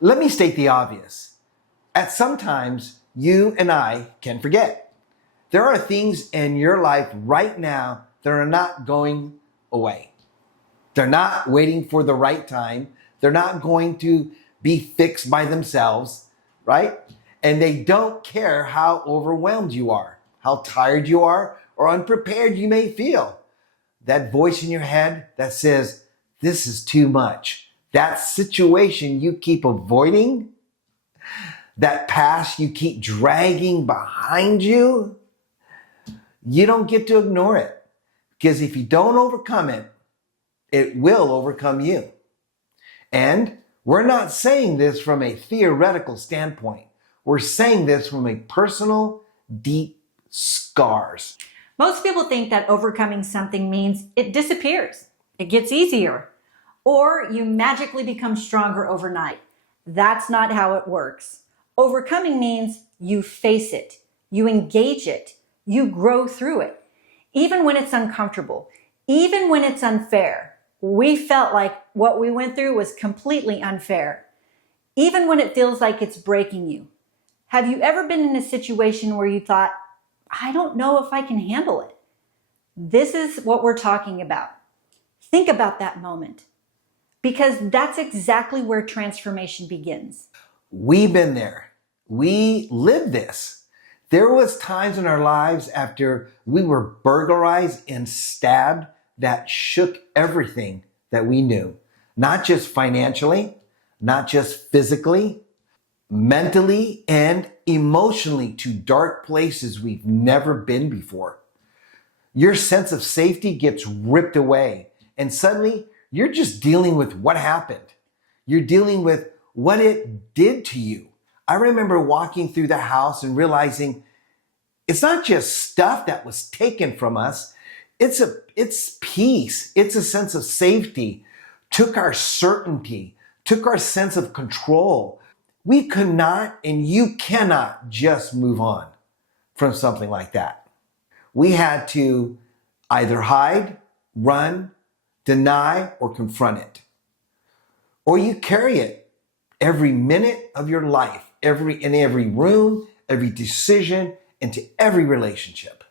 Let me state the obvious. At sometimes, you and I can forget. There are things in your life right now that are not going away. They're not waiting for the right time. They're not going to be fixed by themselves, right? And they don't care how overwhelmed you are, how tired you are, or unprepared you may feel. That voice in your head that says, this is too much. That situation you keep avoiding, that past you keep dragging behind you, you don't get to ignore it. Because if you don't overcome it, it will overcome you. And we're not saying this from a theoretical standpoint. We're saying this from a personal, deep scars. Most people think that overcoming something means it disappears, it gets easier, or you magically become stronger overnight. That's not how it works. Overcoming means you face it, you engage it, you grow through it. Even when it's uncomfortable, even when it's unfair. We felt like what we went through was completely unfair. Even when it feels like it's breaking you. Have you ever been in a situation where you thought, I don't know if I can handle it? This is what we're talking about. Think about that moment, because that's exactly where transformation begins. We've been there. We lived this. There was times in our lives after we were burglarized and stabbed that shook everything that we knew. Not just financially, not just physically, mentally and emotionally, to dark places we've never been before. Your sense of safety gets ripped away, and suddenly you're just dealing with what happened. You're dealing with what it did to you. I remember walking through the house and realizing it's not just stuff that was taken from us. It's peace. It's a sense of safety. Took our certainty, took our sense of control. We could not, and you cannot just move on from something like that. We had to either hide, run, deny, or confront it. Or you carry it every minute of your life, in every room, every decision, into every relationship.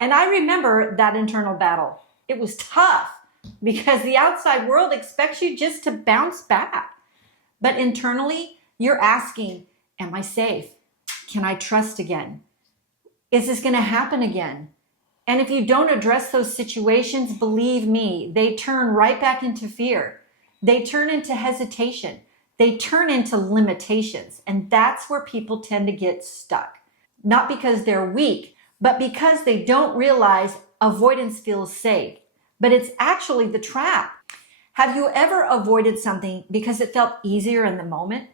And I remember that internal battle. It was tough because the outside world expects you just to bounce back. But internally, you're asking, am I safe? Can I trust again? Is this going to happen again? And if you don't address those situations, believe me, they turn right back into fear. They turn into hesitation. They turn into limitations. And that's where people tend to get stuck. Not because they're weak, but because they don't realize avoidance feels safe. But it's actually the trap. Have you ever avoided something because it felt easier in the moment?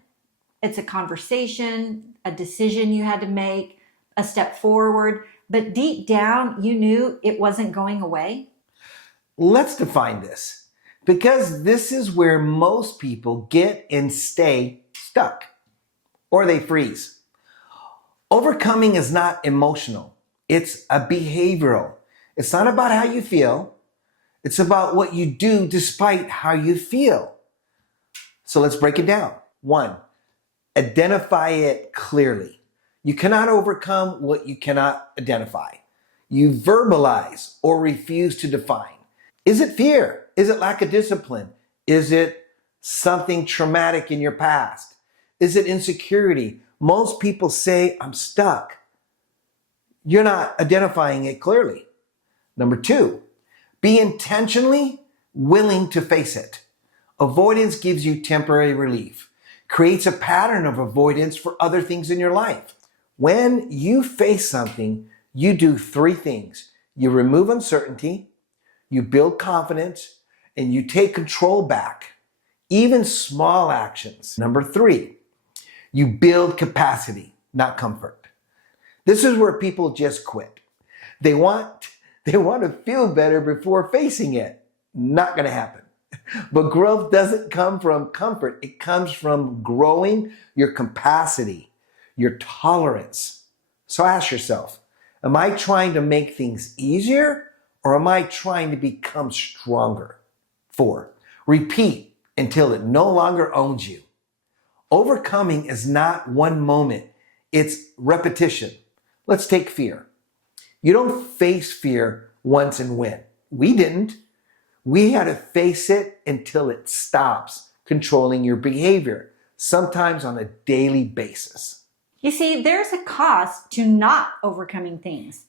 It's a conversation, a decision you had to make, a step forward, but deep down you knew it wasn't going away? Let's define this, because this is where most people get and stay stuck, or they freeze. Overcoming is not emotional. It's a behavioral. It's not about how you feel. It's about what you do despite how you feel. So let's break it down. 1, identify it clearly. You cannot overcome what you cannot identify. You verbalize or refuse to define. Is it fear? Is it lack of discipline? Is it something traumatic in your past? Is it insecurity? Most people say, I'm stuck. You're not identifying it clearly. Number 2, be intentionally willing to face it. Avoidance gives you temporary relief, creates a pattern of avoidance for other things in your life. When you face something, you do 3 things. You remove uncertainty, you build confidence, and you take control back. Even small actions. Number 3, you build capacity, not comfort. This is where people just quit. They want to feel better before facing it. Not going to happen. But growth doesn't come from comfort. It comes from growing your capacity, your tolerance. So ask yourself, am I trying to make things easier, or am I trying to become stronger? 4, repeat until it no longer owns you. Overcoming is not one moment, it's repetition. Let's take fear. You don't face fear once and win. We didn't. We had to face it until it stops controlling your behavior, sometimes on a daily basis. You see, there's a cost to not overcoming things.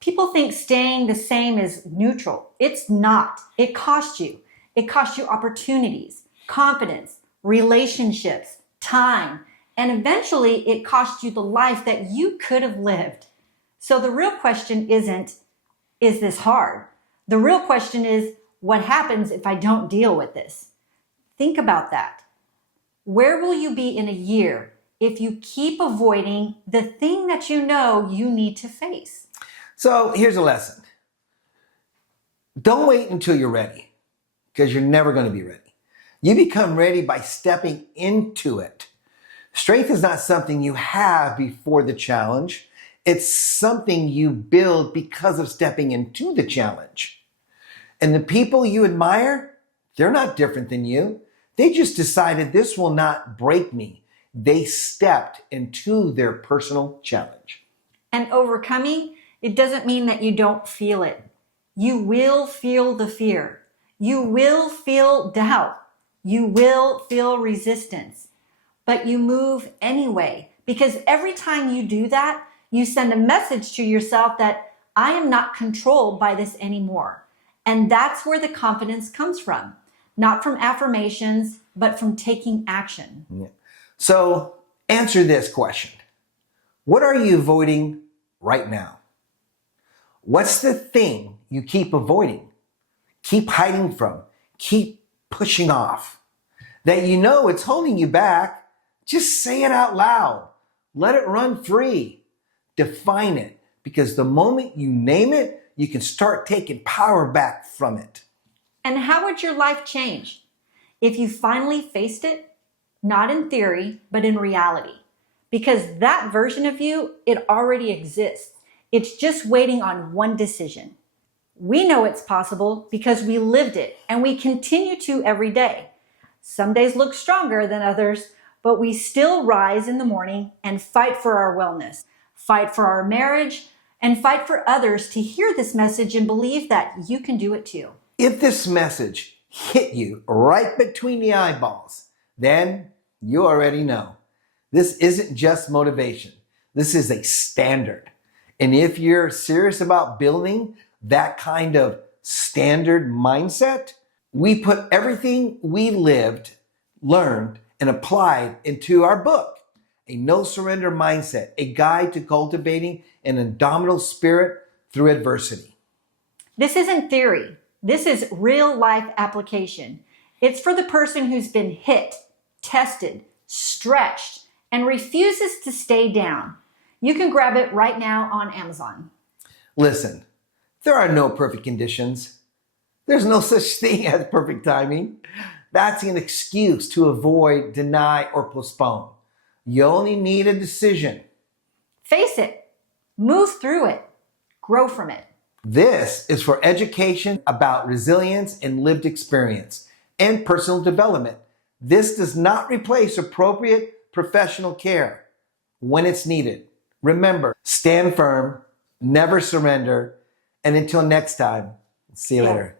People think staying the same is neutral. It's not. It costs you. It costs you opportunities, confidence, relationships, time, and eventually it costs you the life that you could have lived. So the real question isn't, is this hard? The real question is, what happens if I don't deal with this? Think about that. Where will you be in a year if you keep avoiding the thing that you know you need to face? So here's a lesson. Don't wait until you're ready, because you're never going to be ready. You become ready by stepping into it. Strength is not something you have before the challenge. It's something you build because of stepping into the challenge. And the people you admire, they're not different than you. They just decided this will not break me. They stepped into their personal challenge. And overcoming, it doesn't mean that you don't feel it. You will feel the fear. You will feel doubt. You will feel resistance. But you move anyway, because every time you do that, you send a message to yourself that I am not controlled by this anymore. And that's where the confidence comes from. Not from affirmations, but from taking action. Yeah. So answer this question. What are you avoiding right now? What's the thing you keep avoiding, keep hiding from, keep pushing off? That you know it's holding you back, just say it out loud. Let it run free. Define it, because the moment you name it, you can start taking power back from it. And how would your life change if you finally faced it, not in theory, but in reality? Because that version of you, it already exists. It's just waiting on one decision. We know it's possible because we lived it, and we continue to every day. Some days look stronger than others, but we still rise in the morning and fight for our wellness, fight for our marriage, and fight for others to hear this message and believe that you can do it too. If this message hit you right between the eyeballs, then you already know. This isn't just motivation. This is a standard. And if you're serious about building that kind of standard mindset, we put everything we lived, learned, and applied into our book, A No Surrender Mindset, a guide to cultivating an indomitable spirit through adversity. This isn't theory. This is real life application. It's for the person who's been hit, tested, stretched, and refuses to stay down. You can grab it right now on Amazon. Listen, there are no perfect conditions. There's no such thing as perfect timing. That's an excuse to avoid, deny, or postpone. You only need a decision. Face it. Move through it. Grow from it. This is for education about resilience and lived experience and personal development. This does not replace appropriate professional care when it's needed. Remember, stand firm, never surrender, and until next time, see you later.